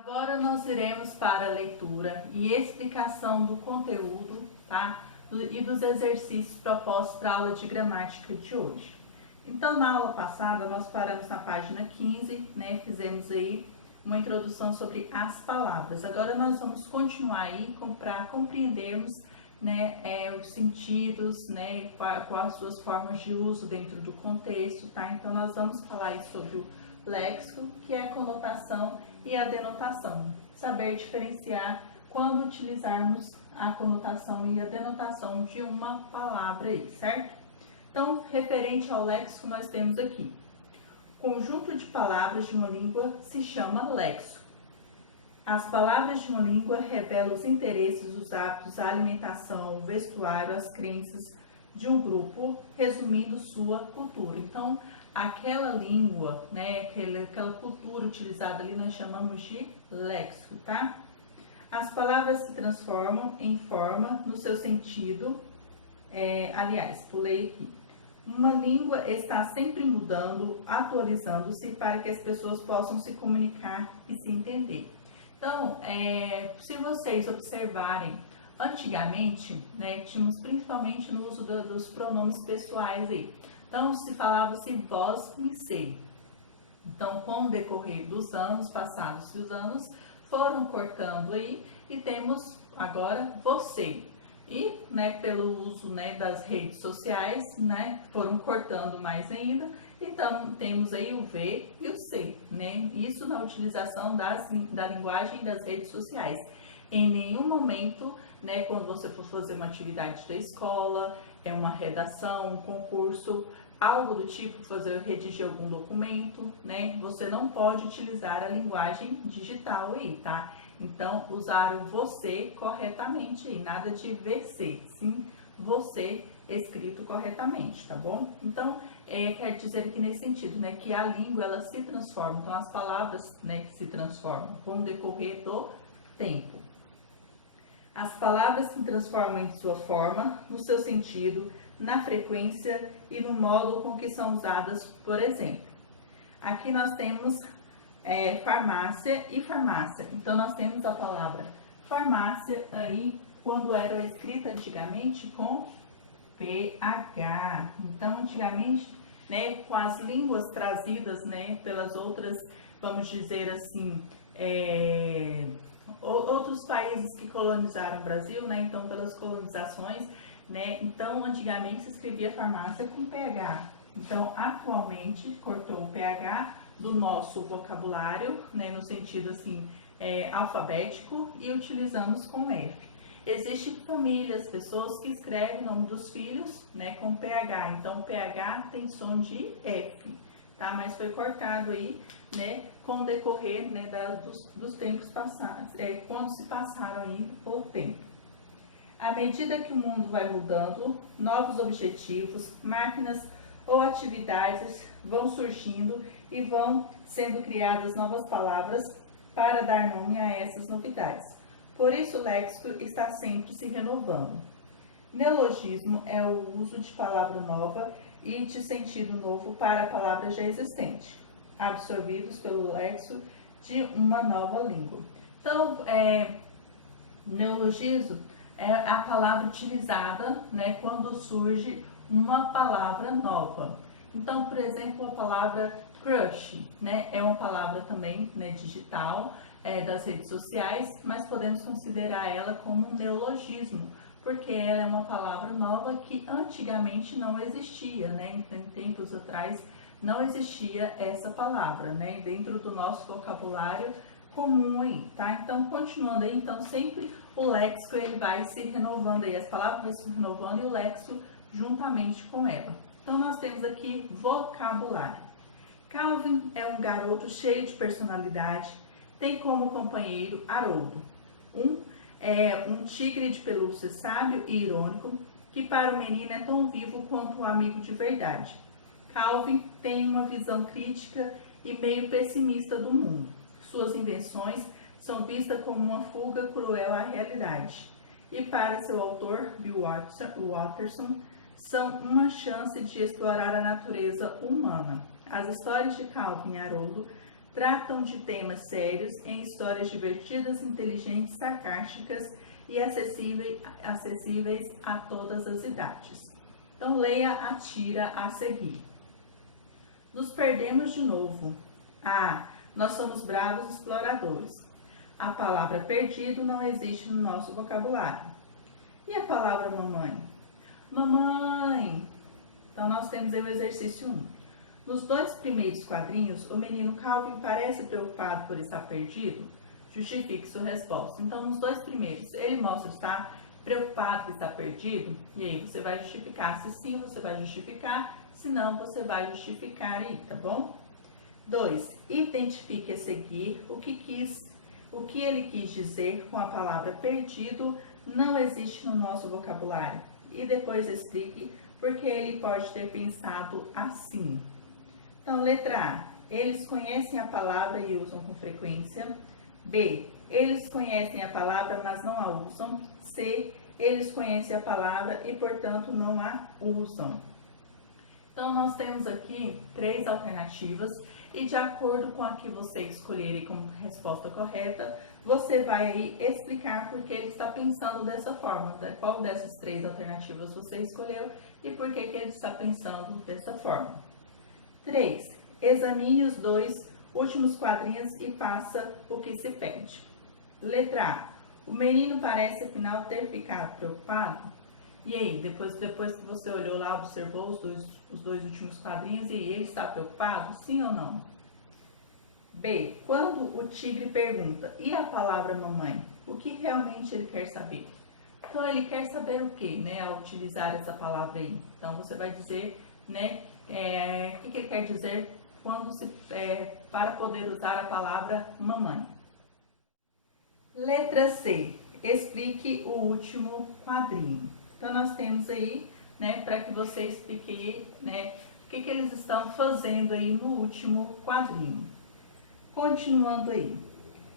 Agora nós iremos para a leitura e explicação do conteúdo, tá? E dos exercícios propostos para a aula de gramática de hoje. Então, na aula passada, nós paramos na página 15, né? Fizemos aí uma introdução sobre as palavras. Agora nós vamos continuar aí para compreendermos, né, os sentidos, né, quais as suas formas de uso dentro do contexto, tá? Então, nós vamos falar aí sobre o léxico, que é a conotação e a denotação. Saber diferenciar quando utilizarmos a conotação e a denotação de uma palavra aí, certo? Então, referente ao léxico, nós temos aqui: conjunto de palavras de uma língua se chama léxico. As palavras de uma língua revelam os interesses, os hábitos, a alimentação, o vestuário, as crenças de um grupo, resumindo sua cultura. Então, aquela língua, né, aquela cultura utilizada ali, nós chamamos de léxico, tá? As palavras se transformam em forma no seu sentido. Aliás, pulei aqui. Uma língua está sempre mudando, atualizando-se para que as pessoas possam se comunicar e se entender. Então, se vocês observarem, antigamente, né, tínhamos principalmente no uso dos pronomes pessoais aí. Então, se falava-se vós, me, sei. Então, com o decorrer dos anos passados, os anos foram cortando aí e temos agora você. E, né, pelo uso, né, das redes sociais, né, foram cortando mais ainda. Então, temos aí o V e o C, né? Isso na utilização da linguagem das redes sociais. Em nenhum momento, né, quando você for fazer uma atividade da escola, uma redação, um concurso, algo do tipo, redigir algum documento, né, você não pode utilizar a linguagem digital aí, tá? Então, usar o você corretamente aí, nada de VC, sim, você escrito corretamente, tá bom? Então, quer dizer aqui nesse sentido, né, que a língua, ela se transforma, então as palavras, né, se transformam com o decorrer do tempo. As palavras se transformam em sua forma, no seu sentido, na frequência e no modo com que são usadas, por exemplo. Aqui nós temos farmácia e farmácia. Então, nós temos a palavra farmácia aí, quando era escrita antigamente com PH. Então, antigamente, né, com as línguas trazidas, né, pelas outras, vamos dizer assim, outros países que colonizaram o Brasil, né, então pelas colonizações, né, então antigamente se escrevia farmácia com PH. Então, atualmente, cortou o PH do nosso vocabulário, né, no sentido assim, alfabético, e utilizamos com F. Existem famílias, pessoas que escrevem o nome dos filhos, né, com PH, então PH tem som de F, tá? Mas foi cortado aí, né, com o decorrer, né, dos tempos passados, quando se passaram aí o tempo. À medida que o mundo vai mudando, novos objetivos, máquinas ou atividades vão surgindo e vão sendo criadas novas palavras para dar nome a essas novidades. Por isso, o léxico está sempre se renovando. Neologismo é o uso de palavra nova e de sentido novo para a palavra já existente, absorvidos pelo léxico de uma nova língua. Então, neologismo é a palavra utilizada, né, quando surge uma palavra nova. Então, por exemplo, a palavra crush, né, é uma palavra também, né, digital, das redes sociais, mas podemos considerar ela como um neologismo, porque ela é uma palavra nova que antigamente não existia, né, em tempos atrás não existia essa palavra, né, dentro do nosso vocabulário comum aí, tá? Então, continuando aí, então sempre o léxico ele vai se renovando aí, as palavras vão se renovando e o léxico juntamente com ela. Então, nós temos aqui vocabulário. Calvin é um garoto cheio de personalidade, tem como companheiro Haroldo, um tigre de pelúcia sábio e irônico, que para o menino é tão vivo quanto um amigo de verdade. Calvin tem uma visão crítica e meio pessimista do mundo. Suas invenções são vistas como uma fuga cruel à realidade. E para seu autor, Bill Watterson, são uma chance de explorar a natureza humana. As histórias de Calvin e Haroldo Tratam de temas sérios em histórias divertidas, inteligentes, sarcásticas e acessíveis a todas as idades. Então, leia a tira a seguir. Nos perdemos de novo. Nós somos bravos exploradores. A palavra perdido não existe no nosso vocabulário. E a palavra mamãe? Mamãe! Então, nós temos aí o exercício 1. Nos 2 primeiros quadrinhos, o menino Calvin parece preocupado por estar perdido? Justifique sua resposta. Então, nos 2 primeiros, ele mostra estar preocupado por estar perdido? E aí, você vai justificar. Se sim, você vai justificar. Se não, você vai justificar aí, tá bom? 2. Identifique a seguir o que ele quis dizer com a palavra perdido não existe no nosso vocabulário. E depois explique por que ele pode ter pensado assim. Então, letra A. Eles conhecem a palavra e usam com frequência. B. Eles conhecem a palavra, mas não a usam. C. Eles conhecem a palavra e, portanto, não a usam. Então, nós temos aqui 3 alternativas e, de acordo com a que você escolher como resposta correta, você vai aí explicar por que ele está pensando dessa forma, qual dessas 3 alternativas você escolheu e por que ele está pensando dessa forma. 3. Examine os 2 últimos quadrinhos e faça o que se pede. Letra A. O menino parece, afinal, ter ficado preocupado. E aí, depois que você olhou lá, observou os dois últimos quadrinhos, e ele está preocupado? Sim ou não? B. Quando o tigre pergunta, e a palavra mamãe? O que realmente ele quer saber? Então, ele quer saber o que, né, ao utilizar essa palavra aí? Então, você vai dizer, né, o que ele quer dizer para poder usar a palavra mamãe. Letra C. Explique o último quadrinho. Então, nós temos aí, né, para que você explique, né, o que eles estão fazendo aí no último quadrinho. Continuando aí.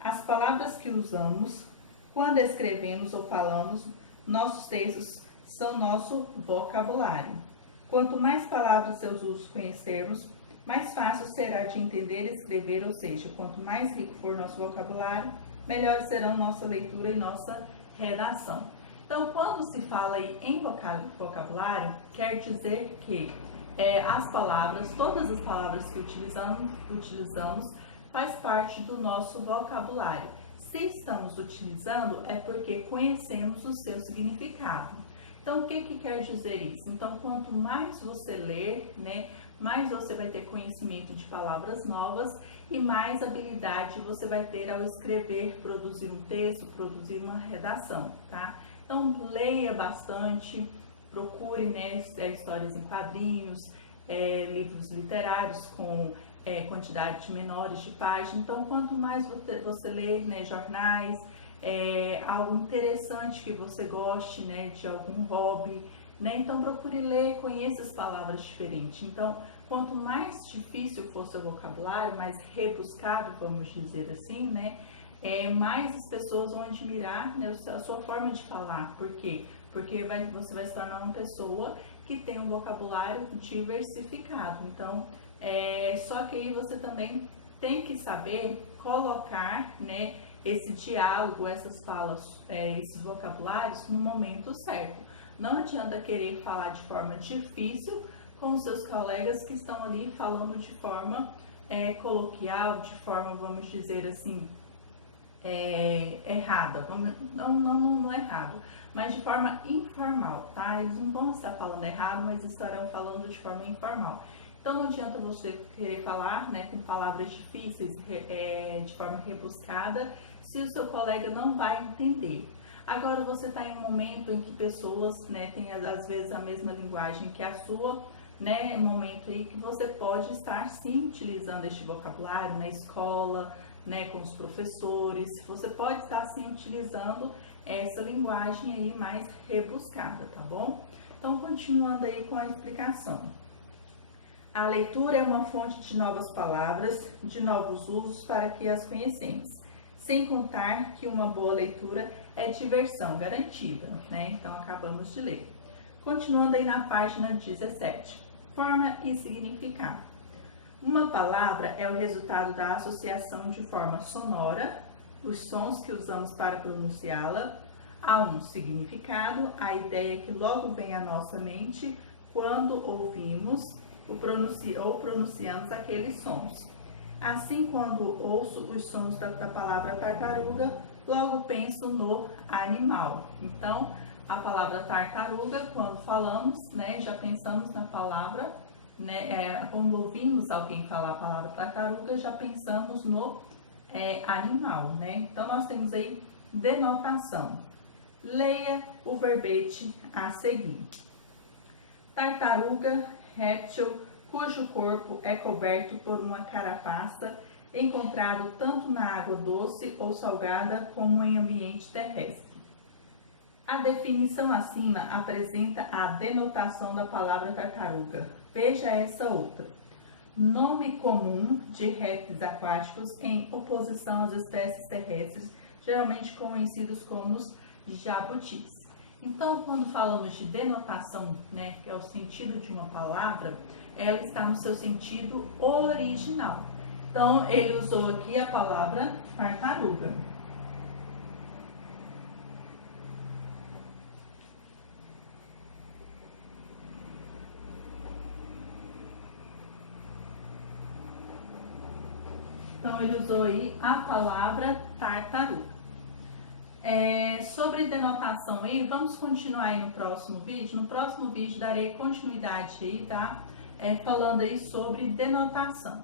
As palavras que usamos quando escrevemos ou falamos, nossos textos são nosso vocabulário. Quanto mais palavras seus usos conhecermos, mais fácil será de entender e escrever, ou seja, quanto mais rico for nosso vocabulário, melhor serão nossa leitura e nossa redação. Então, quando se fala aí em vocabulário, quer dizer que as palavras, todas as palavras que utilizamos faz parte do nosso vocabulário. Se estamos utilizando, é porque conhecemos o seu significado. Então, o que quer dizer isso? Então, quanto mais você ler, né, mais você vai ter conhecimento de palavras novas e mais habilidade você vai ter ao escrever, produzir um texto, produzir uma redação, tá? Então, leia bastante, procure, né, histórias em quadrinhos, livros literários com quantidade menores de páginas. Então, quanto mais você lê, né, jornais, algo interessante que você goste, né, de algum hobby, né, então procure ler, conheça as palavras diferentes. Então, quanto mais difícil for seu vocabulário, mais rebuscado, vamos dizer assim, né, mais as pessoas vão admirar, né, a sua forma de falar. Por quê? Porque você vai se tornar uma pessoa que tem um vocabulário diversificado. Então, só que aí você também tem que saber colocar, né, esse diálogo, essas falas, esses vocabulários no momento certo. Não adianta querer falar de forma difícil com os seus colegas que estão ali falando de forma coloquial, de forma, vamos dizer assim, errada. Não errado, mas de forma informal, tá? Eles não vão estar falando errado, mas estarão falando de forma informal. Então, não adianta você querer falar, né, com palavras difíceis, de forma rebuscada, se o seu colega não vai entender. Agora, você está em um momento em que pessoas, né, têm às vezes a mesma linguagem que a sua, né, momento aí que você pode estar sim utilizando este vocabulário na escola, né, com os professores. Você pode estar sim utilizando essa linguagem aí mais rebuscada, tá bom? Então, continuando aí com a explicação. A leitura é uma fonte de novas palavras, de novos usos para que as conhecemos. Sem contar que uma boa leitura é diversão garantida, né? Então, acabamos de ler. Continuando aí na página 17. Forma e significado. Uma palavra é o resultado da associação de forma sonora, os sons que usamos para pronunciá-la, a um significado, a ideia que logo vem à nossa mente quando ouvimos ou pronunciamos aqueles sons. Assim, quando ouço os sons da palavra tartaruga, logo penso no animal. Então, a palavra tartaruga, quando falamos, né, já pensamos na palavra, né, quando ouvimos alguém falar a palavra tartaruga, já pensamos no animal, né? Então, nós temos aí denotação. Leia o verbete a seguir. Tartaruga, réptil, cujo corpo é coberto por uma carapaça, encontrado tanto na água doce ou salgada como em ambiente terrestre. A definição acima apresenta a denotação da palavra tartaruga. Veja essa outra. Nome comum de répteis aquáticos em oposição às espécies terrestres, geralmente conhecidos como os jabutis. Então, quando falamos de denotação, né, que é o sentido de uma palavra, ela está no seu sentido original. Então, ele usou aqui a palavra tartaruga. Então, ele usou aí a palavra tartaruga. Sobre denotação aí, vamos continuar aí no próximo vídeo. No próximo vídeo darei continuidade aí, tá? Falando aí sobre denotação.